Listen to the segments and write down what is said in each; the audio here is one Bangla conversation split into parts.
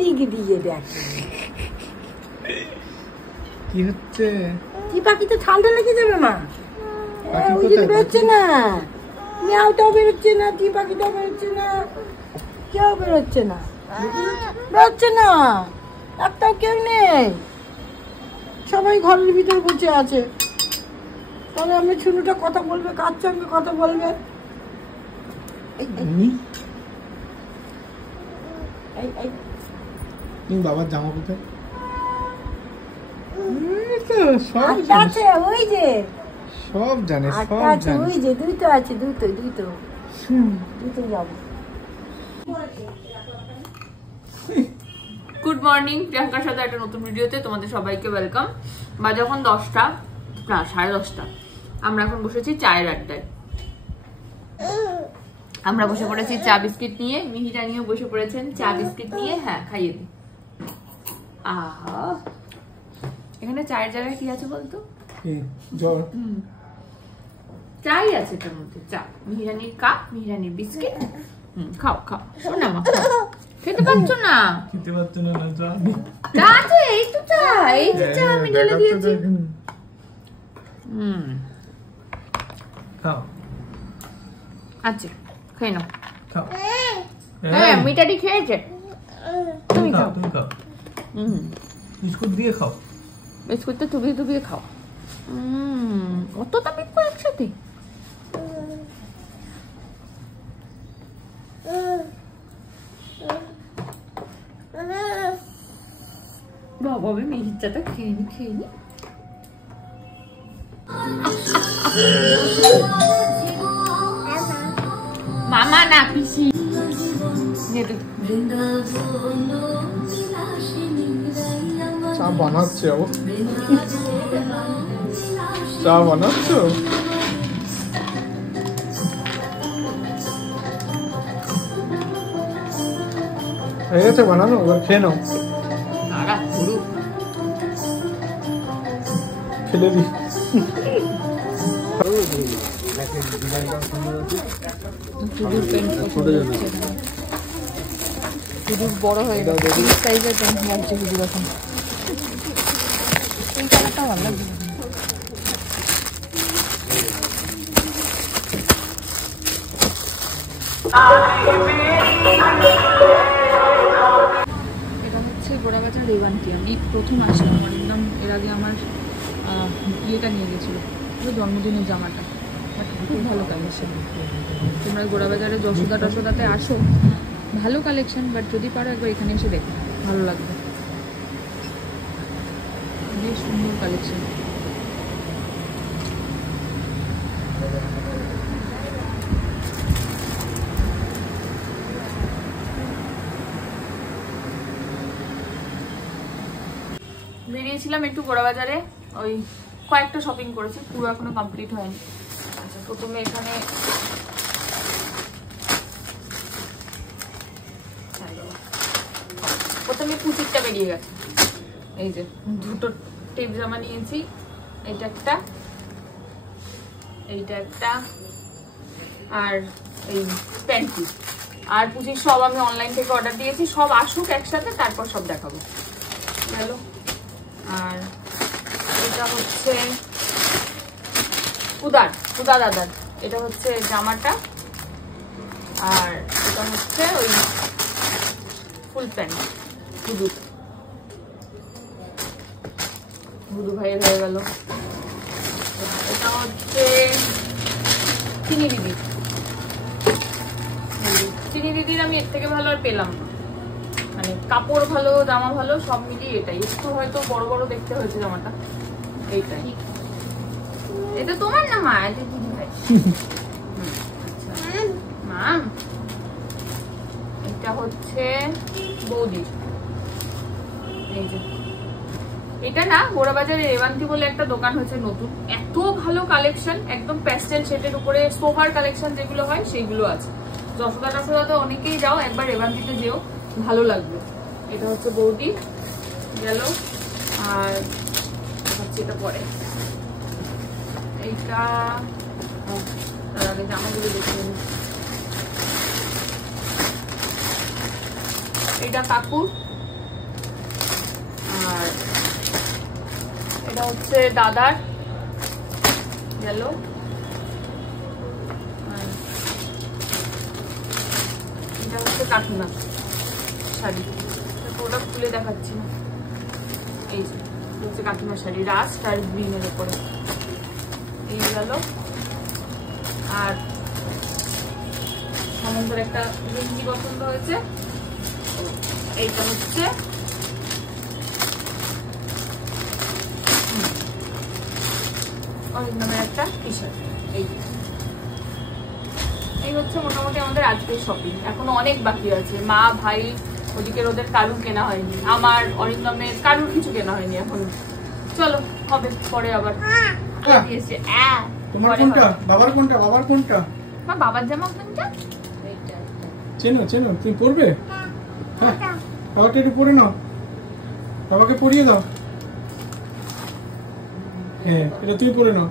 দিকে দিয়ে দেখে কি হচ্ছে? কি পাখিতে ঠান্ডা লেগে যাবে মা। ওই যে বেরোচ্ছে না, মিয়াওটাও বেরোচ্ছে না, টি পাখিটাও বেরোচ্ছে না, কেউ বেরোচ্ছে না, বেরোচ্ছে না, একটাও কেউ নেই, সবাই ঘরের ভিতর বসে আছে। তাহলে আমি ছুনুটা কথা বলবে, কার সঙ্গে কথা বলবে? বাবার জামা কোথায়? ওই যে সব জানে, ওই যে দুটো আছে, দুটো যাবো। গুড মর্নিং, প্রিয়াঙ্কার সাথে একটা নতুন ভিডিওতে তোমাদের সবাইকে ওয়েলকাম। বা যখন 10টা না 10:30, আমরা এখন বসেছি চায়ের আড্ডায়। আমরা বসে পড়েছি চা বিস্কিট নিয়ে, মিহিরা নিয়েও বসে পড়েছেন চা বিস্কিট নিয়ে। হ্যাঁ, খাইয়ে দিই। আহা, এখানে চায়ের জায়গায় কি আছে বলতো? জল। চাই আছে এটার মধ্যে, চা, মিহিরানির কাপ, মিহিরানির বিস্কিট। খাও খাও, শোনা মা, খেতে পারছো না? খেতে পারছো না? চা আছে, এই তো চা, এই যে চা আমি ঢেলে দিয়েছি। খাও। আচ্ছা, খেয়ে নাও। খাও। হ্যাঁ, মিঠাটি খেয়েছে। তুমি খাও, তুমি খাও। বিস্কুট দিয়ে খাও। বিস্কুটটা চুবিয়ে চুবিয়ে খাও। অত দামি একসাথে। বাবা, আমি মিহির চাটা খেয়ে নি। মামা না পিসি। চা বানাচ্ছে, চা বানাচ্ছ? হয়ে গেছে বানানো, এবার খেয়ে নাও। ফেলে দি। বড় হয়ে গেল, সাইজের প্যান্ট লাগছে হুজুর এখন। এই কালারটা ভালো লাগছে। এটা হচ্ছে গোড়াবাজার রেওয়ান্টি। আমি প্রথম আসলাম, আমার একদম এর আগে আমার ইয়েটা নিয়ে গেছিলো, জন্মদিনের জামাটা। বাট খুব ভালো কালেকশন। তোমরা গোড়াবাজারে যশোদাতে আসো, ভালো কালেকশন। বাট যদি পারো একবার এখানে এসে দেখো, ভালো লাগবে। বেশ সুন্দর কালেকশন। বেরিয়েছিলাম একটু গোড়াবাজারে, ওই কয়েকটা শপিং করেছি, পুরো এখনো কমপ্লিট হয়নি। আচ্ছা, প্রথমে এখানে প্রথমে পুচিরটা বেরিয়ে গেছে। এই যে দুটো টেপ জামা নিয়েছি, এইটা একটা আর এই প্যান্টি। আর পুচির সব আমি অনলাইন থেকে অর্ডার দিয়েছি, সব আসুক একসাথে, তারপর সব দেখাবো। গেল। আর এটা হচ্ছে উদা দাদার, এটা হচ্ছে জামাটা। আর এটা হচ্ছে ওই ফুল প্যান্ট, ভুদু ভাইয়ের হয়ে গেল। এটা হচ্ছে চিনি দিদির। আমি এর থেকে ভালো আর পেলাম না, মানে কাপড় ভালো, জামা ভালো, সব মিলিয়ে এটাই। একটু হয়তো বড় বড় দেখতে হয়েছে জামাটা, এইটাই। এটা তোমার না মা? এটা দিদি ভাই। মাম, এটা হচ্ছে বৌদির। এই যে এটা না, গোড়াবাজারে রেওয়ান্টি বলে একটা দোকান হয়েছে নতুন, এত ভালো কালেকশন, একদম প্যাস্টেল শেডের উপরে সোফার কালেকশন যেগুলো হয় সেগুলো আছে। যশোদাতে অনেকেই যাও, একবার রেওয়ান্টিতে যেও, ভালো লাগবে। এটা হচ্ছে বৌদি গেল। আর হচ্ছে এটা পরে, এইটা তার আগে জামাগুলো দেখে। এটা কাকুর, আর এটা হচ্ছে দাদার গেল, এটা হচ্ছে কাকিমার শাড়ি, ওটা খুলে দেখাচ্ছি না। এই যে হচ্ছে কাকিমার শাড়ি, রাস্ট আর গ্রিনের উপরে। এই গেল। আর সমুদ্রের একটা গেঞ্জি পছন্দ হয়েছে, এইটা হচ্ছে অনেক নামের একটা টি শার্ট। এই হচ্ছে মোটামুটি আমাদের আজকের শপিং। এখনো অনেক বাকি আছে। মা ভাই ওদিকে ওদের কারুর কেনা হয়নি, আমার অরিন্দমের কারুর কিছু কেনা হয়নি এখন। চলো হবে পরে আবার। তোমার কোনটা? বাবার কোনটা? বাবার কোনটা? মা বাবার জামা কোনটা? চেনো চেনো? তুমি পরবে? হ্যাঁ, বাবাকে একটু পরে নাও, বাবাকে পরিয়ে দাও। হ্যাঁ, এটা তুমি পরে নাও।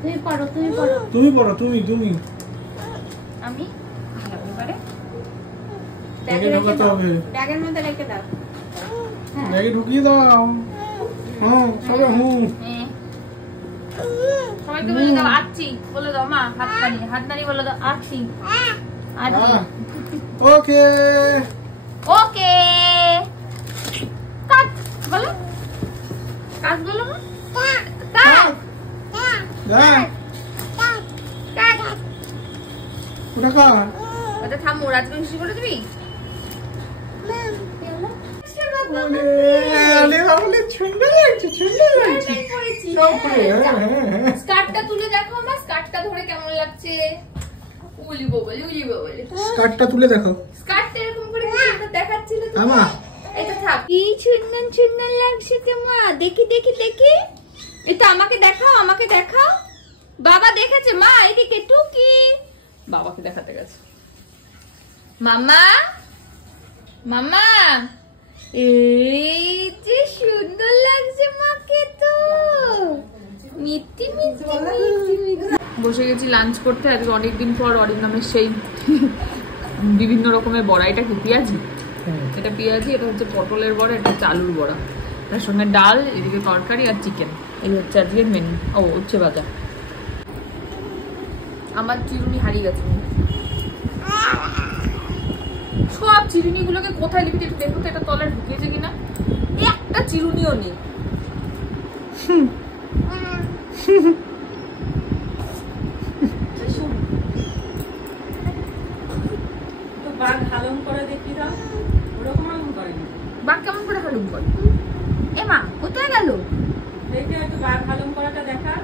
তুমি পড়ো, তুমি পড়ো, তুমি পড়ো, তুমি তুমি আমি এবারে ব্যাগে ঢোকাতে হবে। ব্যাগের মধ্যে রেখে দাও। ব্যাগে ঢুকিয়ে দাও। হ্যাঁ, সবাই হুম। সবাইকে বলে দাও আচ্ছি, বলে দাও মা। হাত নাড়ি বলে দাও আচ্ছি। ওকে ওকে। কাট বলো, কাট বলো মা। কাট দেখ কাট। ওটা কার? ওটা থামো, আজকে মিষ্টি করে দিবি। স্কার্টটা তুলে দেখো মা, স্কার্টটা ধরে কেমন লাগছে। উলি বলি উলি বলি। স্কার্টটা তুলে দেখো। স্কার্টটা এরকম করে দেখাচ্ছিল তো আমা। এটা থাক। কি সুন্দর সুন্দর লাগছে কে মা। দেখি দেখি দেখি, এটা আমাকে দেখাও, আমাকে দেখাও। বাবা দেখেছে মা, এদিকে টুকি বাবাকে দেখাতে গেছে। মামা মামা, এই যে সুন্দর লাগছে মাকে তো। মিষ্টি মিষ্টি বসে গেছি লাঞ্চ করতে। আজকে অনেকদিন পর অরিন্দমের সেই বিভিন্ন রকমের বড়া। এটা কি পেঁয়াজি? এটা পেঁয়াজি, এটা হচ্ছে পটলের বড়া, এটা চালুর বড়া, তার সঙ্গে ডাল, এদিকে তরকারি আর চিকেন। এই হচ্ছে আজকের মেনু। ও উচ্ছে ভাজা। আমার চিরুনি হারিয়ে গেছে। সব চিরুনি গুলোকে কোথায় লিখে একটু দেখো তো, এটা তলায় ঢুকিয়েছে কিনা। একটা চিরুনিও নেই। বাঘ হালুম করে দেখি দাও, ওরকম হালুম করেনি। বাঘ কেমন করে হালুম করে? এ মা কোথায় গেল? দেখে একটু বাঘ হালুম করাটা দেখা।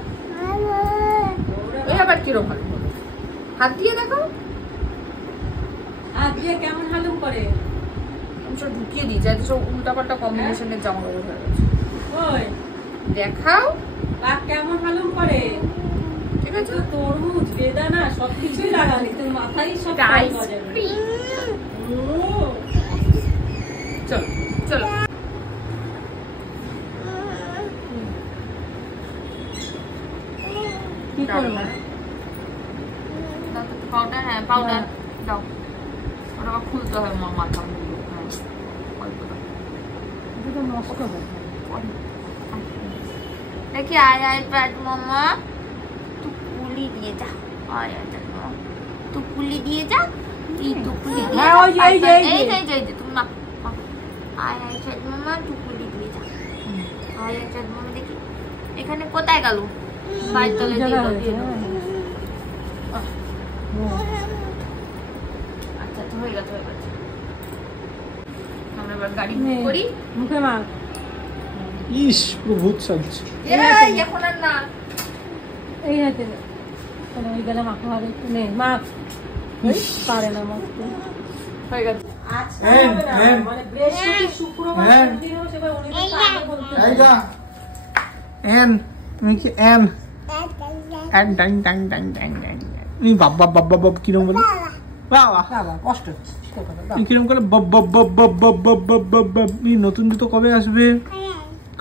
এই আবার কিরকম হালুম করে? হাত দিয়ে দেখো। হাত দিয়ে কেমন হালুম করে? সব ঢুকিয়ে দিই, যাতে সব উল্টাপাল্টা কম্বিনেশনের জামা কাপড় হয়ে গেছে। ওই দেখাও বাঘ কেমন হালুম করে। ঠিক আছে, তরমুজ বেদানা সবকিছুই লাগালি, তোর মাথায় সব আইসক্রিম। চলো চলো। কি করবো? পাউডার, হ্যাঁ পাউডার দাও। ওটা আবার খুলতে হয় মাথা। নষ্ট হবে। দেখি আয় আয় প্যাট মামা, টুকুলি দিয়ে যা। আয় আয় মামা, টুকুলি দিয়ে যা। এই টুকুলি দিয়ে হ্যাঁ, ওই যে এই যে এই যে এই যে তুমি না। আয় আয় প্যাট মামা, টুকুলি দিয়ে যা। আয় আয় প্যাট মামা। দেখি এখানে কোথায় গেল? বাইর তলে দিয়ে দাও, দিয়ে দাও। আচ্ছা তো হয়ে গেছে, হয়ে গেছে। আমরা এবার গাড়ি বুক করি। মুখে মার। ইস, পুরো ভূত সাজছে। এই এখন আর না। এই হাতে নে। তাহলে ওই গেলে মাখা হবে। নে মাখ। পারে না মাখতে। হয়ে গেছে। আজকে হবে না, মানে বৃহস্পতি শুক্রবার দিন হবে, সেবার উনি তো আগে বলতে এই যা এন, তুমি কি N N tying tying tying tying tying. তুমি বাবা বাবা বাবা কিরম বলে? বাবা বাবা কষ্ট হচ্ছে। কিরম করে Bob Bob Bob Bob Bob Bob Bob Bob. নতুন জুতো কবে আসবে?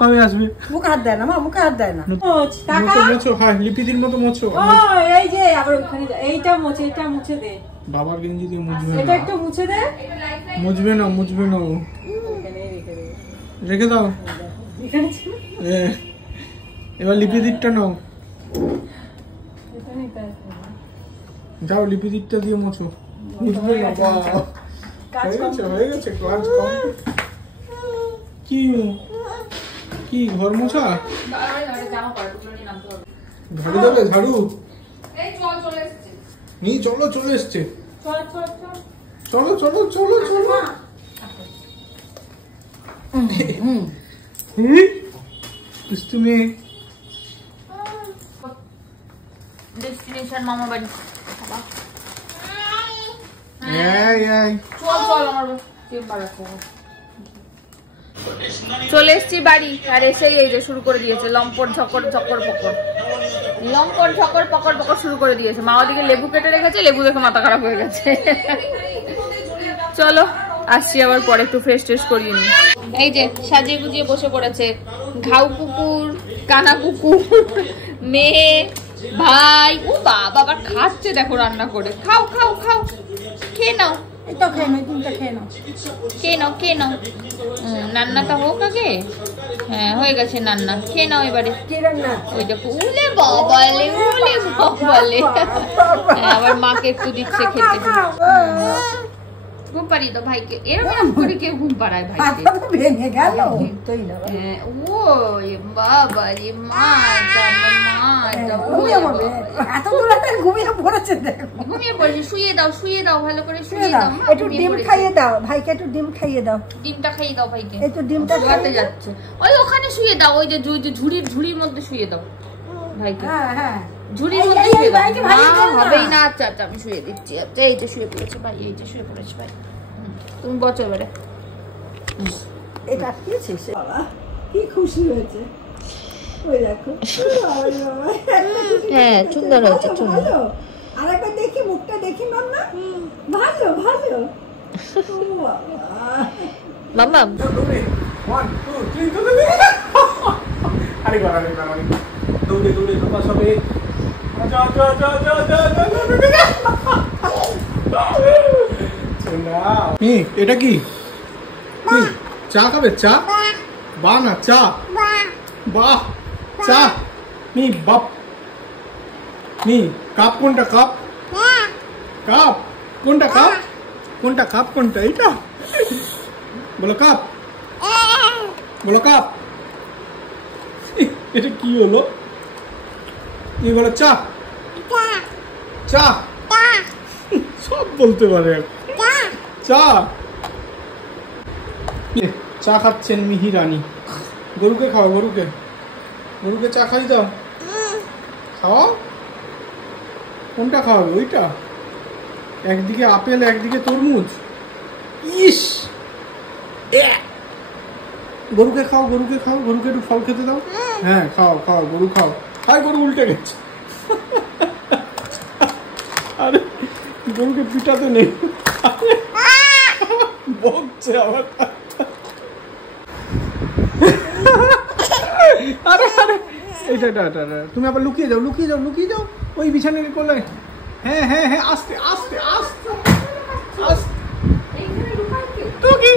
কবে আসবে? মুখে হাত দেয় না মা, মুখে হাত দেয় না। মোছো মোছো, হ্যাঁ লিপিদির মতো মোছো। ও এই যে আবার ওখানে এইটা মুছে, এটা মুছে দে। বাবার গেঞ্জি দিয়ে মুছবে এটা না, একটু মুছে দে। মুছবে না, মুছবে না। রেখে দাও। এবার লিপিদিকটা নাও, যাও লিপিদিকটা দিয়ে মোছো। হয়ে গেছে ক্লাস কমপ্লিট। কি ঘর মোছা? ঝাড়ু দেবে? ঝাড়ু চলে এসছে। চলো চলো চলো চলো। তুমি ডেস্টিনেশন মামা বাড়ি। চলে এসছি বাড়ি, আর এসেই এই যে শুরু করে দিয়েছে লম্পট ঝকর ঝকর পকর, লম্পট ঝকর পকর পকর শুরু করে দিয়েছে। মা ওদিকে লেবু কেটে রেখেছে, লেবু দেখে মাথা খারাপ হয়ে গেছে। চলো আসছি আবার পরে, একটু ফ্রেশ ট্রেশ করিয়ে নি। এই যে সাজিয়ে গুজিয়ে বসে পড়েছে, ঘাউ কুকুর, কানা কুকুর, মেয়ে, ভাই। ও বাবা আবার খাচ্ছে দেখো রান্না করে। খাও খাও খাও, খেয়ে নাও। নান্নাটা হোক আগে। হ্যাঁ হয়ে গেছে নান্না, খেয়ে নাও এবারে। ওই দেখো উলে বাবালে, উলে বাবালে। আবার মাকে একটু দিচ্ছে খেতে। ঘুম পাড়িয়ে দাও ভাইকে, এরকম করে কেউ ঘুম পাড়ায় ভাইকে? ও বাবা রে, মা ঘুমিয়ে পড়েছে। শুয়ে দাও শুয়ে দাও, ভালো করে শুয়ে দাও। একটু ডিম খাইয়ে দাও ভাইকে, একটু ডিম খাইয়ে দাও। ডিমটা খাইয়ে দাও ভাইকে, একটু ডিমটা খাইয়ে যাচ্ছে। ওই ওখানে শুয়ে দাও, ওই যে ঝুড়ির মধ্যে শুয়ে দাও ভাইকে। হ্যাঁ ঝুড়ির মধ্যে শুয়ে দাও। হবেই না। আচ্ছা আচ্ছা আমি শুয়ে দিচ্ছি। আচ্ছা এই যে শুয়ে পড়েছে ভাই, এই যে শুয়ে পড়েছে ভাই। তুমি বসো এবারে। এটা খেয়েছিস বাবা, কি খুশি হয়েছে। ওই দেখো হ্যাঁ সুন্দর হয়েছে। আর একবার দেখি মুখটা, দেখি মাম্মা। ভালো ভালো মাম্মা। 1 2 3 আরে বাবা দৌড়ে দৌড়ে বাবা সবে। এটা কি চা খাবে? চা বা না চা বাহ চা নি বাপ নি। কাপ কোনটা? কাপ কাপ কোনটা? কাপ কোনটা? কাপ কোনটা? এটা বলো কাপ, বলো কাপ। এটা কি হলো? তুমি বলো চা চা, সব বলতে পারে। চা চা খাচ্ছেন মিহি রানী। গরুকে খাও, গরুকে চা খাই দাও। খাওয়া কোনটা খাওয়াবে? ওইটা একদিকে আপেল একদিকে তরমুজ। ইস গরুকে খাও, গরুকে খাও, গরুকে একটু ফল খেতে দাও। হ্যাঁ খাও খাও, গরু খাও। হাই গরু উল্টে গেছে। আরে গরুকে পিটাতে নেই, বকছে আবার। আরে আরে এটা তুমি আবার লুকিয়ে যাও, লুকিয়ে যাও, লুকিয়ে যাও ওই বিছানার কোলে। হ্যাঁ হ্যাঁ হ্যাঁ আস্তে আস্তে আস্তে আস্তে। তো কি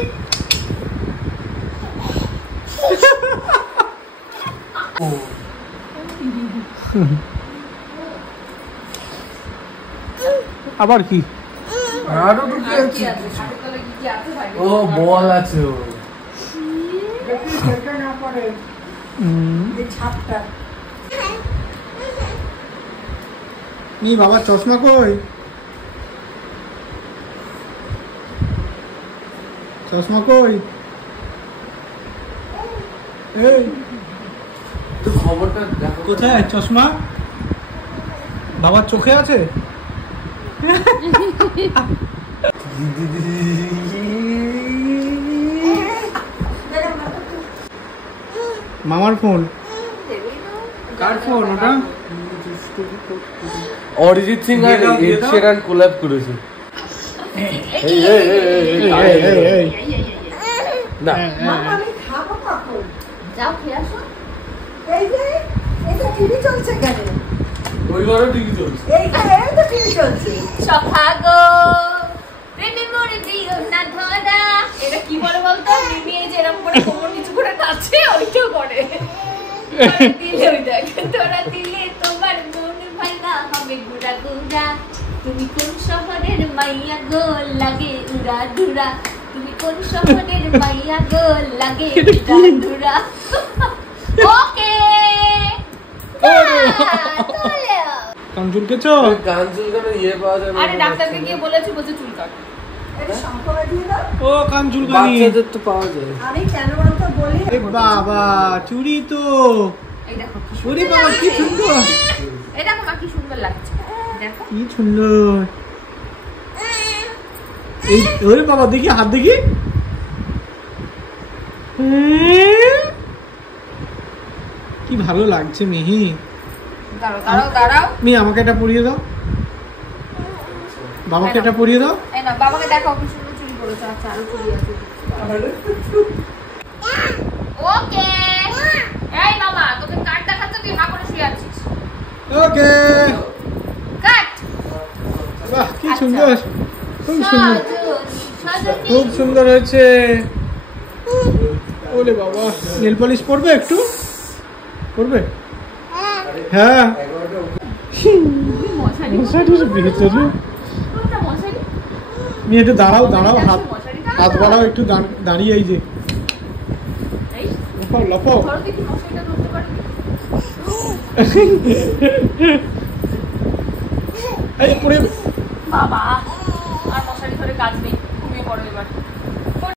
আবার কি? আরো কি আছে? ও বল আছে। ও না পড়ে এই ছাপটা। নি বাবা চশমা কই? চশমা কই? এই তো খবরটা দেখো। কোথায় চশমা? বাবার চোখে আছে? মামার ফোন। কার ফোন ওটা? অরিজিৎ সিং আর এড শেরান কোল্যাব করেছে। না মামা আমি খাবো কখন? যাও খেয়ে আসো। এই যে এটা টিভি চলছে কেন? ওইবারও টিভি চলছে। এইখানে তো টিভি চলছে। সখাগো প্রেমে মরে দিও না ধরা। এটা কি বলে বলতো? মিমি এই যে এরকম করে কোমর নিচু করে নাচে, ওইটাও করে। দিলে ওই দেখ, তোরা দিলে তোমার মন ভাঙা হবে গুড়া গুড়া। তুমি কোন শহরের মাইয়া গো লাগে উড়া ধুরা, তুমি কোন শহরের মাইয়া গো লাগে উড়া ধুরা। ওকে কান চুলকেছো? গান চুলকানো ইয়ে পাওয়া যায় না। আরে ডাক্তারকে গিয়ে বলেছি, বলছে চুল কাট। ও কান চুলকানি বাচ্চাদের তো পাওয়া যায়। আমি কেন বলতো বলি এ বাবা চুড়ি তো। এই দেখো কি ওরে বাবা কি সুন্দর, এই দেখো মা কি সুন্দর লাগছে, দেখো কি সুন্দর। এই ওরে বাবা দেখি হাত দেখি। কি ভালো লাগছে মিহি। দাঁড়াও দাঁড়াও দাঁড়াও। মিহি আমাকে এটা পরিয়ে দাও, বাবাকে এটা পরিয়ে দাও। এই না বাবাকে দেখাও কি সুন্দর চুল করেছে। আচ্ছা আরো চুল আছে। ওকে এই মামা তোকে কাট দেখাচ্ছে, তুই হা করে শুয়ে আছিস। ওকে কাট। বাহ কি সুন্দর, খুব সুন্দর, সাজনি খুব সুন্দর হয়েছে। ওরে বাবা নেল পলিশ পরবে, একটু পরবে? হ্যাঁ মশারি মশারির ভিতরে। কোনটা মশারি? নিয়ে একটু দাঁড়াও দাঁড়াও, হাত হাত বাড়াও একটু, দাঁড়িয়ে এই যে এই লফাও লফাও। ধরো দেখি মশারিটা ধরতে পারবি? এই পরে বাবা আর মশারি ধরে কাজ নেই, ঘুমিয়ে পড়ো এবার।